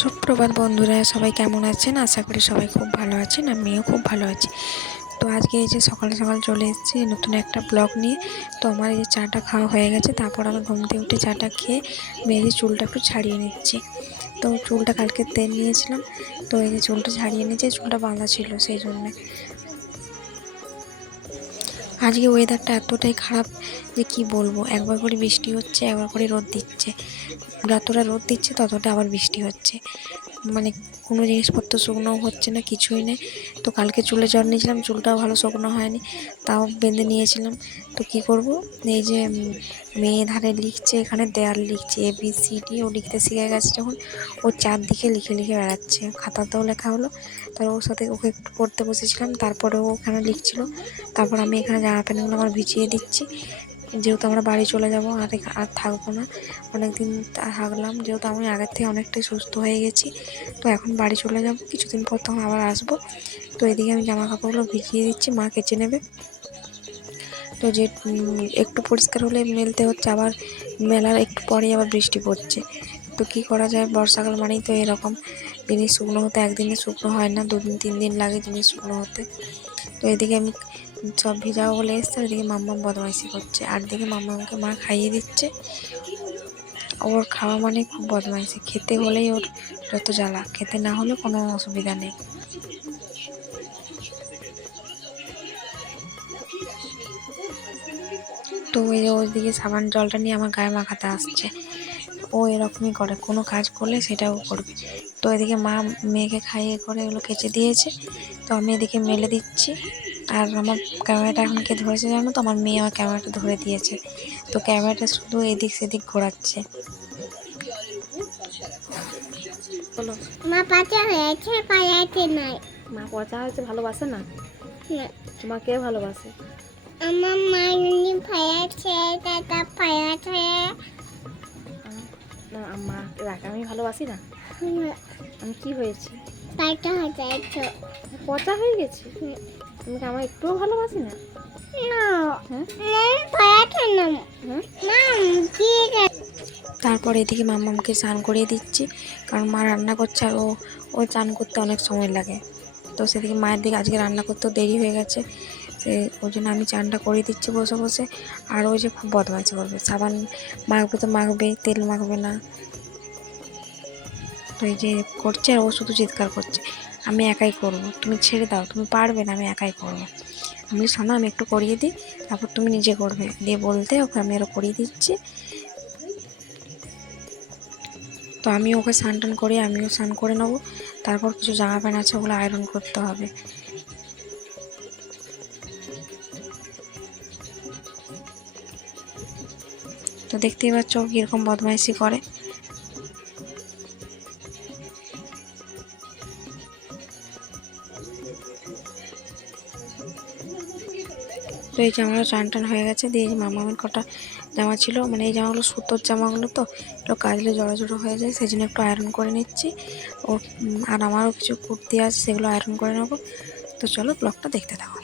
সুপ্রভাত বন্ধুরা, সবাই কেমন আছেন? আশা করি সবাই খুব ভালো আছেন, আমিও খুব ভালো আছি। তো আজকে এই যে সকাল সকাল চলে এসেছি নতুন একটা ব্লগ নিয়ে। তো আমার এই যে চাটা খাওয়া হয়ে গেছে, তারপর আমি ঘুম থেকে উঠে চাটা খেয়ে মেয়েদের চুলটা একটু ছাড়িয়ে নিচ্ছি। তো চুলটা কালকে তেল নিয়েছিলাম, তো এই যে চুলটা ছাড়িয়ে নিয়েছি, চুলটা বাঁধা ছিল সেই জন্যে। আজকে ওয়েদারটা এতটাই খারাপ যে কি বলবো, একবার করে বৃষ্টি হচ্ছে, একবার করে রোদ দিচ্ছে। যতটা রোদ দিচ্ছে ততটা আবার বৃষ্টি হচ্ছে, মানে কোনো জিনিসপত্র শুকনোও হচ্ছে না, কিছুই নেই। তো কালকে চুলে জ্বর নিয়েছিলাম, চুলটাও ভালো শুকনো হয়নি, তাও বেঁধে নিয়েছিলাম। তো কি করব, এই যে মেয়ে ধারে লিখছে, এখানে দেয়াল লিখছে ABCD, ও লিখতে শিখে গেছে যখন, ও চারদিকে লিখে লিখে বেড়াচ্ছে। খাতাতেও লেখা হলো, তার ওর সাথে ওকে একটু পড়তে বসেছিলাম, তারপরে ও ওখানে লিখছিল। তারপর আমি এখানে জামা প্যান্টগুলো আমার ভিজিয়ে দিচ্ছি, যেহেতু আমরা বাড়ি চলে যাব, আর থাকবো না। অনেক দিন থাকলাম, যেহেতু আমি আগের থেকে অনেকটাই সুস্থ হয়ে গেছি, তো এখন বাড়ি চলে যাব, কিছুদিন পর তখন আবার আসবো। তো এদিকে আমি জামা কাপড়গুলো ভিজিয়ে দিচ্ছি, মা কেচে নেবে। তো যে একটু পরিষ্কার হলে মেলতে হচ্ছে, আবার মেলার একটু পরেই আবার বৃষ্টি পড়ছে। তো কি করা যায়, বর্ষাকাল মানেই তো এরকম, জিনিস শুকনো হতে একদিনে শুকনো হয় না, 2 দিন 3 দিন লাগে জিনিস শুকনো হতে। তো এদিকে আমি সব ভিজাও বলে এসছে, ওইদিকে মাম্মাম বদমাইশি করছে, আর দিকে মাম্মামকে মা খাইয়ে দিচ্ছে। ওর খাওয়া মানে খুব বদমাইশি, খেতে হলেই ওর যত জ্বালা, খেতে না হলে কোনো অসুবিধা নেই। তো ওইদিকে সাবান জলটা নিয়ে আমার গায়ে মাখাতে আসছে। ও এরকমই করে, কোনো কাজ করলে সেটাও করবে। তো এদিকে মা মেয়েকে খাইয়ে করে এগুলো কেচে দিয়েছে, তো আমি এদিকে মেলে দিচ্ছি। আর আমার ক্যামেরাটা এখন কে ধরেছে জানো তো, আমার মেয়ে আমার ক্যামেরাটা ধরে দিয়েছে, তো ক্যামেরাটা শুধু এদিক সেদিক ঘোরাচ্ছে। বলো, মা পচা হয়েছে, পালাতে নাই। মা পচা হয়েছে ভালোবাসে না? না, তোমার কে ভালোবাসে? আমার মাইনি ফায়াছে, দাদা ফায়াছে। না, মা রাখে, আমি ভালোবাসি না? আমি কি হয়েছি? পাটা হয়েছে। পচা হয়ে গেছি? তুমি কি আমার একটুও ভালোবাসি না? না, হ্যাঁ ফায়াছে না। হ্যাঁ। মা ঠিক আছে। তারপর এদিকে মাম্মামকে স্নান করিয়ে দিচ্ছি, কারণ মা রান্না করছে, আর ও স্নান করতে অনেক সময় লাগে। তো সেদিকে মায়ের দিকে আজকে রান্না করতেও দেরি হয়ে গেছে, ওই জন্য আমি চানটা করিয়ে দিচ্ছি বসে বসে। আর ওই যে খুব বদমাইশি করবে, সাবান মাখবে তো মাখবে, তেল মাখবে না। তো এই যে করছে, আর ও শুধু চিৎকার করছে, আমি একাই করব, তুমি ছেড়ে দাও, তুমি পারবে না, আমি একাই করবো। আমি শোনো, আমি একটু করিয়ে দিই, তারপর তুমি নিজে করবে, দিয়ে বলতে ওকে আমি আরও করিয়ে দিচ্ছি। তো আমি ওকে স্নান টান করে আমিও স্নান করে নেবো, তারপর কিছু জামা প্যান্ট আছে ওগুলো আয়রন করতে হবে। তো দেখতেই পাচ্ছ ও কীরকম বদমাইশি করে। তো এই জামাগুলো চান টান হয়ে গেছে, দিয়ে মামামের কটা জামা ছিল, মানে এই জামাগুলো সুতোর জামাগুলো, তো এগুলো কাচলে জড়ো জড়ো হয়ে যায়, সেই জন্য একটু আয়রন করে নিচ্ছি। ও আর আমারও কিছু কুর্তি আছে, সেগুলো আয়রন করে নেবো। তো চলো ব্লগটা দেখতে থাকো।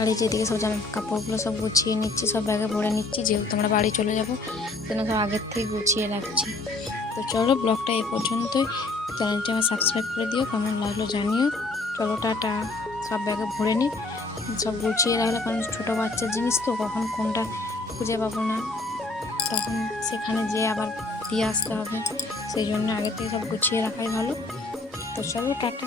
আর এই যেদিকে সব জামা কাপড়গুলো সব গুছিয়ে নিচ্ছি, সব ব্যাগে ভরে নিচ্ছি, যেহেতু আমরা বাড়ি চলে যাবো, সেজন্য সব আগের থেকে গুছিয়ে রাখছি। তো চলো ব্লগটা এই পর্যন্তই, চ্যানেলটি আমার সাবস্ক্রাইব করে দিও, কেমন লাগলো জানিও। চলো টাটা, সব ব্যাগে ভরে নিই, সব গুছিয়ে রাখলে, কারণ ছোটো বাচ্চার জিনিস তো কখন কোনটা খুঁজে পাবো না, তখন সেখানে যেয়ে আবার দিয়ে আসতে হবে, সেই জন্য আগে থেকে সব গুছিয়ে রাখাই ভালো। তো চলো টাটা।